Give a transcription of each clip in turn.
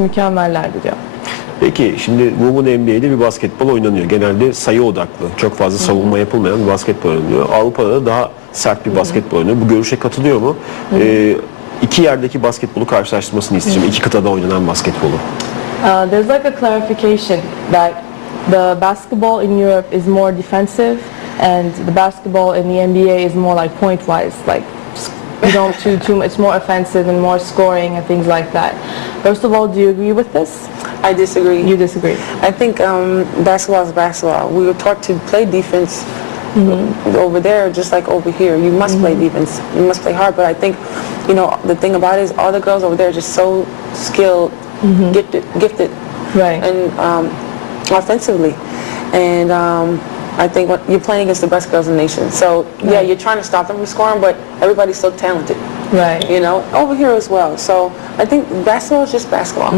mükemmellerdi diyor. Peki şimdi Women NBA'de bir basketbol oynanıyor. Genelde sayı odaklı, çok fazla savunma yapılmayan bir basketbol oynanıyor. Avrupa'da da daha sert bir basketbol oynanıyor. Bu görüşe katılıyor mu? İki yerdeki basketbolu karşılaştırmasını isteyeceğim. İki kıtada oynanan basketbolu. There's like a clarification that the basketball in Europe is more defensive and the basketball in the NBA is more like point-wise, like you don't do too much, more offensive and more scoring and things like that. First of all, do you agree with this? I disagree. You disagree? I think basketball is basketball. We were taught to play defense over there just like over here. You must play defense. You must play hard. But I think, you know, the thing about it is all the girls over there are just so skilled, gifted, Right. and offensively. And I think you're playing against the best girls in the nation. So, yeah, you're trying to stop them from scoring, but everybody's so talented. Right. You know, over here as well. So I think basketball is just basketball.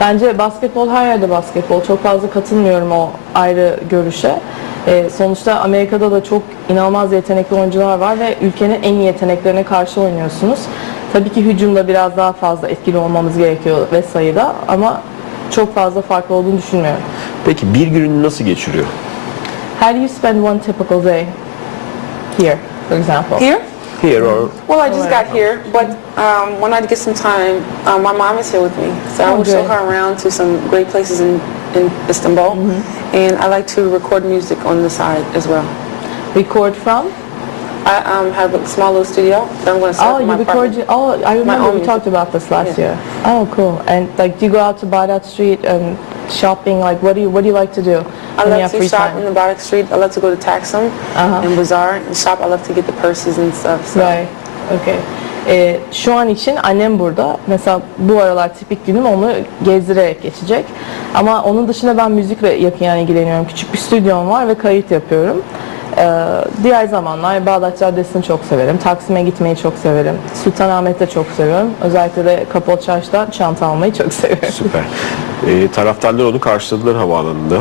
Bence basketbol her yerde basketbol. Çok fazla katılmıyorum o ayrı görüşe. Sonuçta Amerika'da da çok inanılmaz yetenekli oyuncular var ve ülkenin en iyi yeteneklerine karşı oynuyorsunuz. Tabii ki hücumda biraz daha fazla etkili olmamız gerekiyor ve sayıda ama çok fazla farklı olduğunu düşünmüyorum. Peki bir gününü nasıl geçiriyor? How do you spend one typical day here, for example? Here? Here or... Well, I just got here, but when I get some time, my mom is here with me, so I will show her around to some great places in Istanbul, and I like to record music on the side as well. Record from? I have a small little studio that I'm going to set up in my apartment. I remember we music. talked about this last year. Oh, cool. And like, do you go out to Bağdat Street and shopping? Like, what do you like to do? I love to shop in the Bağdat Street. I love to go to Taksim and Bazaar and shop. I love to get the purses and stuff. So. Right. Okay. Şu an için annem burada. Mesela bu aralar tipik günüm onu gezdirerek geçecek. Ama onun dışında ben müzikle yakından ilgileniyorum. Küçük bir stüdyom var ve kayıt yapıyorum. Diğer zamanlar Bağdat Caddesi'ni çok severim. Taksim'e gitmeyi çok severim. Sultanahmet'te çok seviyorum. Özellikle de Kapalı Çarşı'da çanta almayı çok seviyorum. Süper. Taraftarlar onu karşıladılar havaalanında.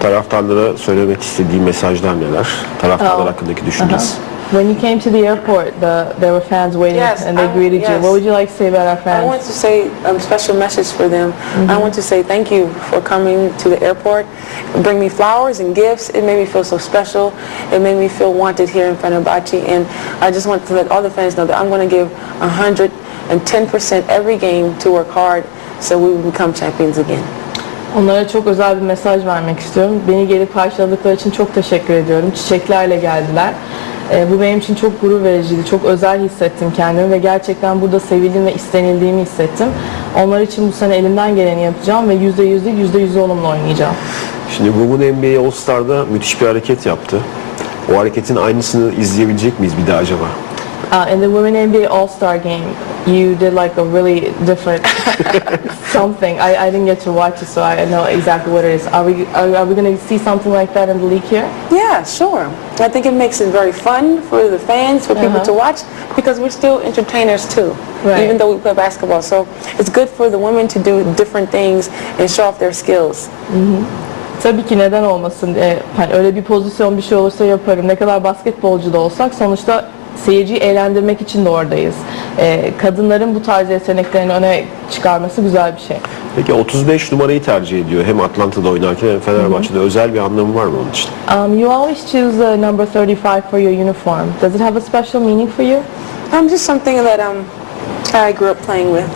Taraftarlara söylemek istediği mesajlar neler? Taraftarlar hakkındaki düşüncesi. When you came to the airport, there were fans waiting and they greeted you. What would you like to say about our fans? I want to say a special message for them. I want to say thank you for coming to the airport. Bring me flowers and gifts. It made me feel so special. It made me feel wanted here in Fenerbahce. And I just want to let all the fans know that I'm going to give 110% every game to work hard so we will become champions again. Onlara çok özel bir mesaj vermek istiyorum. Beni gelip karşıladıkları için çok teşekkür ediyorum. Çiçeklerle geldiler. Bu benim için çok gurur vericiydi. Çok özel hissettim kendimi ve gerçekten burada sevildiğim ve istenildiğimi hissettim. Onlar için bu sene elimden geleni yapacağım ve %100 değil %100 olumlu oynayacağım. Şimdi Women NBA All Star'da müthiş bir hareket yaptı. O hareketin aynısını izleyebilecek miyiz bir daha acaba? In the Women NBA All-Star game, you did like a really different something. I didn't get to watch it, so I know exactly what it is. Are we going to see something like that in the league here? Yeah, sure. I think it makes it very fun for the fans, for people to watch, because we're still entertainers too, even though we play basketball. So it's good for the women to do different things and show off their skills. Tabii ki neden olmasın. Hani öyle bir pozisyon bir şey olursa yaparım. Ne kadar basketbolcu da olsak sonuçta seyirciyi eğlendirmek için de oradayız. Kadınların bu tarz yeteneklerini öne çıkarması güzel bir şey. Peki 35 numarayı tercih ediyor hem Atlanta'da oynarken hem Fenerbahçe'de. Özel bir anlamı var mı onun için? You always choose number 35 for your uniform. Does it have a special meaning for you? Just something that I grew up playing with.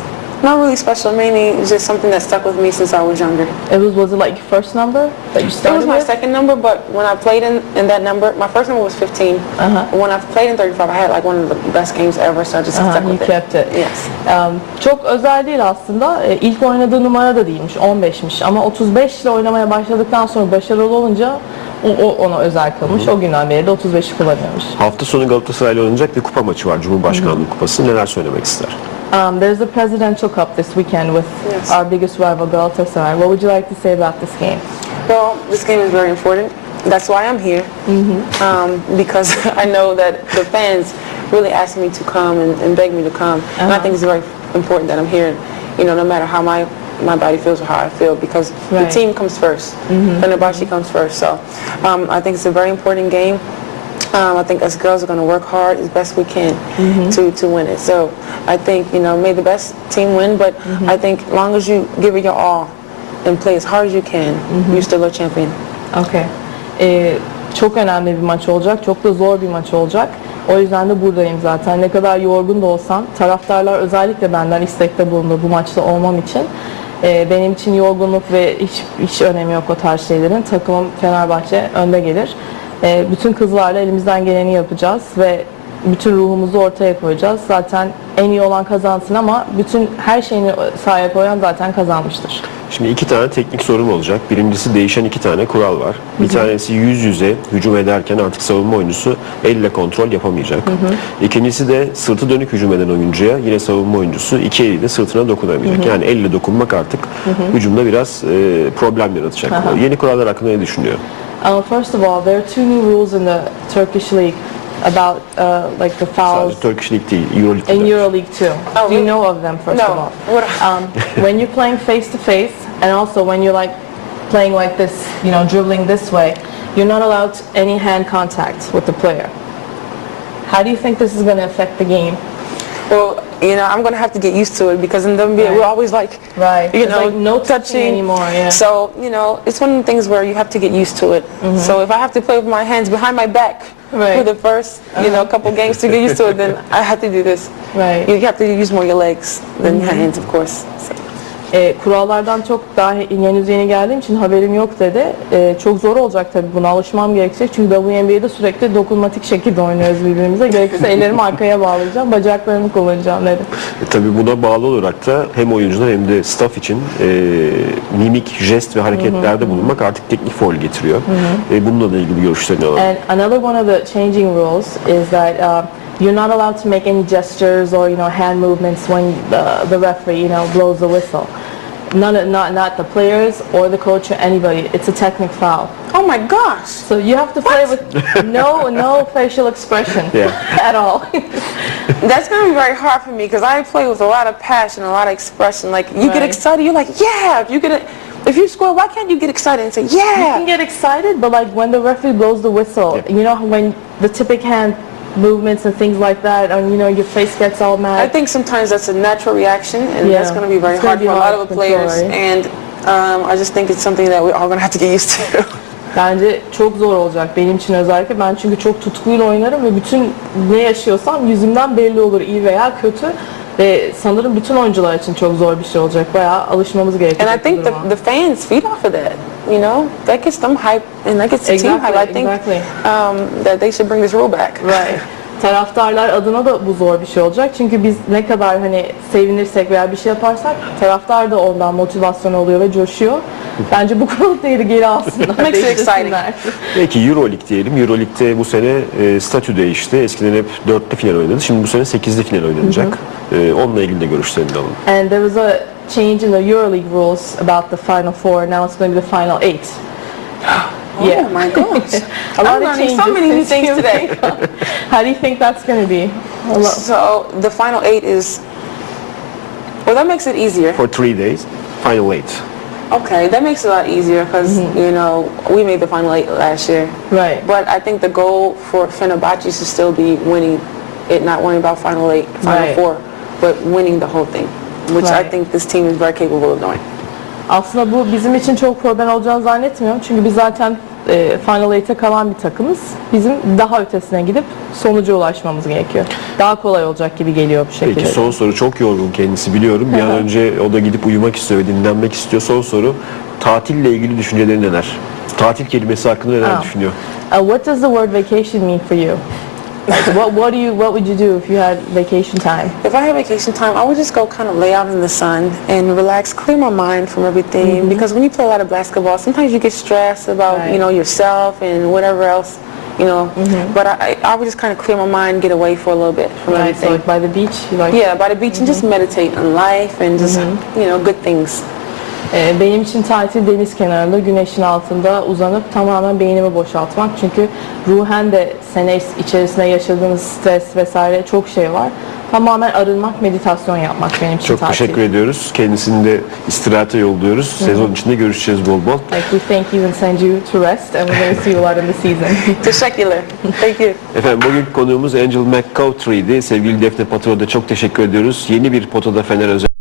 Not really special, mainly just something that stuck with me since I was younger. Was it like your first number that you started with? It was my second number, but when I played in that number, my first number was 15. When I played in 35, I had like one of the best games ever, so I just stuck with it. You kept it. Yes. Çok özel değil aslında. İlk oynadığı numara da değilmiş, 15'miş. Ama 35 ile oynamaya başladıktan sonra başarılı olunca ona özel kalmış. O günden beri de 35'i kullanıyormuş. Hafta sonu Galatasaray'la oynanacak bir kupa maçı var. Cumhurbaşkanlığı Kupası. Neler söylemek ister? There's a presidential cup this weekend with our biggest rival Galatasaray. What would you like to say about this game? Well, this game is very important. That's why I'm here. Because I know that the fans really asked me to come and begged me to come. And I think it's very important that I'm here. You know, no matter how my body feels or how I feel, because the team comes first. Fenerbahce comes first. So I think it's a very important game. I think us girls are going to work hard as best we can to win it. So I think, may the best team win, but I think as long as you give it your all and play as hard as you can, you're still a champion. Okay. Çok önemli bir maç olacak. Çok da zor bir maç olacak. O yüzden de buradayım zaten. Ne kadar yorgun da olsam, taraftarlar özellikle benden istekte bulundu bu maçta olmam için. Benim için yorgunluk ve hiç önemi yok o tarz şeylerin. Takımım Fenerbahçe önde gelir. Bütün kızlarla elimizden geleni yapacağız ve bütün ruhumuzu ortaya koyacağız. Zaten en iyi olan kazansın ama bütün her şeyini sahaya koyan zaten kazanmıştır. Şimdi 2 tane teknik sorum olacak. Birincisi değişen 2 tane kural var. Bir tanesi yüz yüze hücum ederken artık savunma oyuncusu elle kontrol yapamayacak. İkincisi de sırtı dönük hücum eden oyuncuya yine savunma oyuncusu iki eliyle sırtına dokunamayacak. Yani elle dokunmak artık hücumda biraz problem yaratacak. Yeni kurallar hakkında ne düşünüyor? First of all, there are two new rules in the Turkish league about like the fouls. Sadece Turkish League değil, Euroleague'de. In Euroleague too. Oh, Do you really? know of them first of all? What? When you're playing face to face, and also when you're like playing like this, dribbling this way, you're not allowed any hand contact with the player. How do you think this is going to affect the game? Well, I'm going to have to get used to it because in the NBA we're always like, It's like no touching anymore. Yeah. So, it's one of the things where you have to get used to it. So if I have to play with my hands behind my back for the first, couple games to get used to it, then I have to do this. Right. You have to use more your legs than your hands, of course. So. Kurallardan çok daha henüz yeni geldiğim için haberim yok dedi. Çok zor olacak tabii, buna alışmam gerekecek. Çünkü WNBA'de sürekli dokunmatik şekilde oynuyoruz birbirimize. Gerekirse ellerimi arkaya bağlayacağım, bacaklarımı kullanacağım dedi. Tabii buna bağlı olarak da hem oyuncular hem de staff için mimik, jest ve hareketlerde bulunmak artık teknik faul getiriyor. Bununla da ilgili görüşlerini alalım. And another one of the changing rules is that you're not allowed to make any gestures or hand movements when the referee blows the whistle. Not the players or the coach or anybody. It's a technical foul. Oh my gosh! So you have to play with no facial expression at all. That's going to be very hard for me because I play with a lot of passion, a lot of expression. Like you get excited, you're like, yeah. If you score, why can't you get excited and say, yeah? You can get excited, but like when the referee blows the whistle, when the typical hand movements and things like that, and your face gets all mad. I think sometimes that's a natural reaction, and that's going to be very hard for a lot of the players. And I just think it's something that we're all going to have to get used to. Bence çok zor olacak benim için özellikle. Ben çünkü çok tutkuyla oynarım ve bütün ne yaşıyorsam yüzümden belli olur, iyi veya kötü. Ve sanırım bütün oyuncular için çok zor bir şey olacak. Bayağı alışmamız gerekecek. And I think the fans feed off of that. That gets them hype and that gets the team hype. I think that they should bring this rule back. Right. Taraftarlar adına da bu zor bir şey olacak. Çünkü biz ne kadar sevinirsek veya bir şey yaparsak taraftar da ondan motivasyon oluyor ve coşuyor. Bence bu kuralları geri alsınlar. Makes it exciting. Peki Euroleague diyelim. Euroleague'de bu sene statü değişti. Eskiden hep 4'lü final oynadı. Şimdi bu sene 8'li final oynanacak. Onunla ilgili de görüşlerini alalım. And there was a change in the Euroleague rules about the Final Four. Now it's going to be the Final 8. Oh my gosh. I'm learning so many new things today. How do you think that's going to be? So the Final 8 is, well, that makes it easier. For 3 days, Final 8. Okay, that makes it a lot easier because, we made the Final 8 last year. Right. But I think the goal for Fenerbahçe should still be winning it, not worrying about Final 8, Final 4, but winning the whole thing, which I think this team is very capable of doing. Aslında bu bizim için çok problem olacağını zannetmiyorum. Çünkü biz zaten Final 8'e kalan bir takımız. Bizim daha ötesine gidip sonuca ulaşmamız gerekiyor. Daha kolay olacak gibi geliyor bu şekilde. Peki son soru, çok yorgun kendisi biliyorum. Bir an önce o da gidip uyumak istiyor ve dinlenmek istiyor. Son soru, tatille ilgili düşünceleri neler? Tatil kelimesi hakkında neler düşünüyor? What does the word vacation mean for you? Like, what would you do if you had vacation time? If I had vacation time, I would just go kind of lay out in the sun and relax, clear my mind from everything. Because when you play a lot of basketball, sometimes you get stressed about yourself and whatever else, But I would just kind of clear my mind, get away for a little bit from everything. So like by the beach, by the beach and just meditate on life and just good things. Benim için tatil deniz kenarında, güneşin altında uzanıp tamamen beynimi boşaltmak. Çünkü ruhen de sene içerisinde yaşadığınız stres vesaire çok şey var. Tamamen arınmak, meditasyon yapmak benim için Çok tatil. teşekkür ediyoruz. Kendisini de istirahate yolluyoruz. Sezon içinde görüşeceğiz bol bol. Like we thank you and send you to rest and we're going to see you a lot in the season. Teşekkürler. Thank you. Efendim bugün konuğumuz Angel McCoughtry'di. Sevgili Defne Patro'da çok teşekkür ediyoruz. Yeni bir potada Fener özel